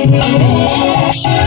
Thank mm -hmm. you.